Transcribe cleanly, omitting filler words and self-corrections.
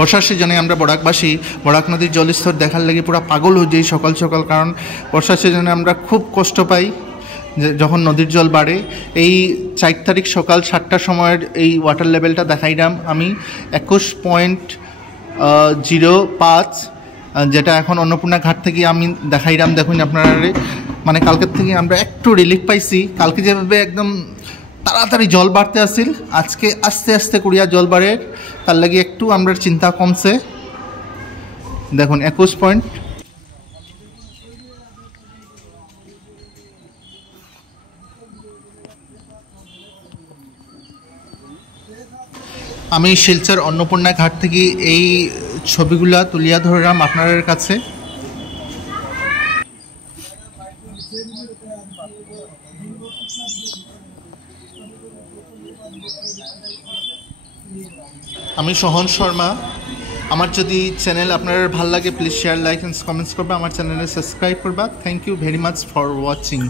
বর্ষার সিজনে আমরা বরাকবাসী বরাক নদীর জলস্তর দেখার লাগি পুরো পাগল হয়ে যাই সকাল সকাল, কারণ বর্ষার সিজনে আমরা খুব কষ্ট পাই যখন নদীর জল বাড়ে। এই 4 তারিখ সকাল 7টার সময়ের এই ওয়াটার লেভেলটা দেখাইলাম আমি 21.05, যেটা এখন অন্নপূর্ণা ঘাট থেকে আমি দেখাইলাম। দেখুন আপনারা, মানে কালকের থেকে আমরা একটু রিলিফ পাইছি। কালকে যেভাবে একদম তাড়াতাড়ি জল বাড়তে আসিল, আজকে আস্তে আস্তে করিয়া জল বাড়ে, তার লাগে একটু আমরা চিন্তা কমছে। দেখুন 21 পয়েন্ট। আমি শিলচর অন্নপূর্ণা ঘাট থেকে এই ছবিগুলা তুলিয়া ধরলাম আপনাদের কাছে। আমি সোহন শর্মা। আমার যদি চ্যানেল আপনার ভাল লাগে, please share, like and comments করবা, আমার চ্যানেলে সাবস্ক্রাইব করবা। Thank you very much for watching.